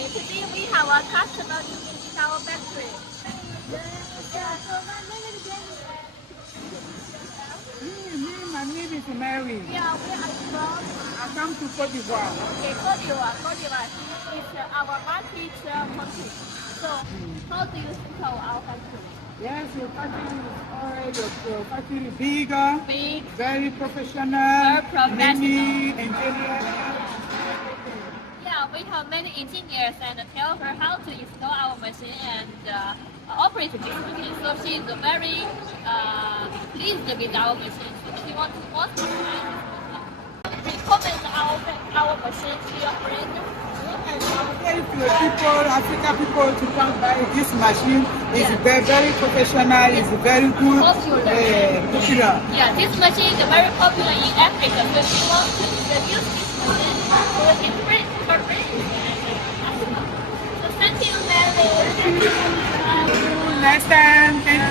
factory. Today we have a customer to visit our factory. My name is Mary. Yeah, we are from I come to Cote d'Ivoire. Cote. It's our market country. So, how do you think of our factory? Yes, your factory is alright. Your factory is bigger, Big, very professional, very professional. many engineers. Yeah, we have many engineers and tell her how to install our machine and operate this machine. So she is very pleased with our machine. So she wants to more customize. Recommend our machine to your friend. If people, African people, to come buy this machine, it's very, very professional, it's very good, popular. Yeah, this machine is very popular in Africa. So she wants to introduce this machine for different purposes. So thank you, Mary. Next time, thank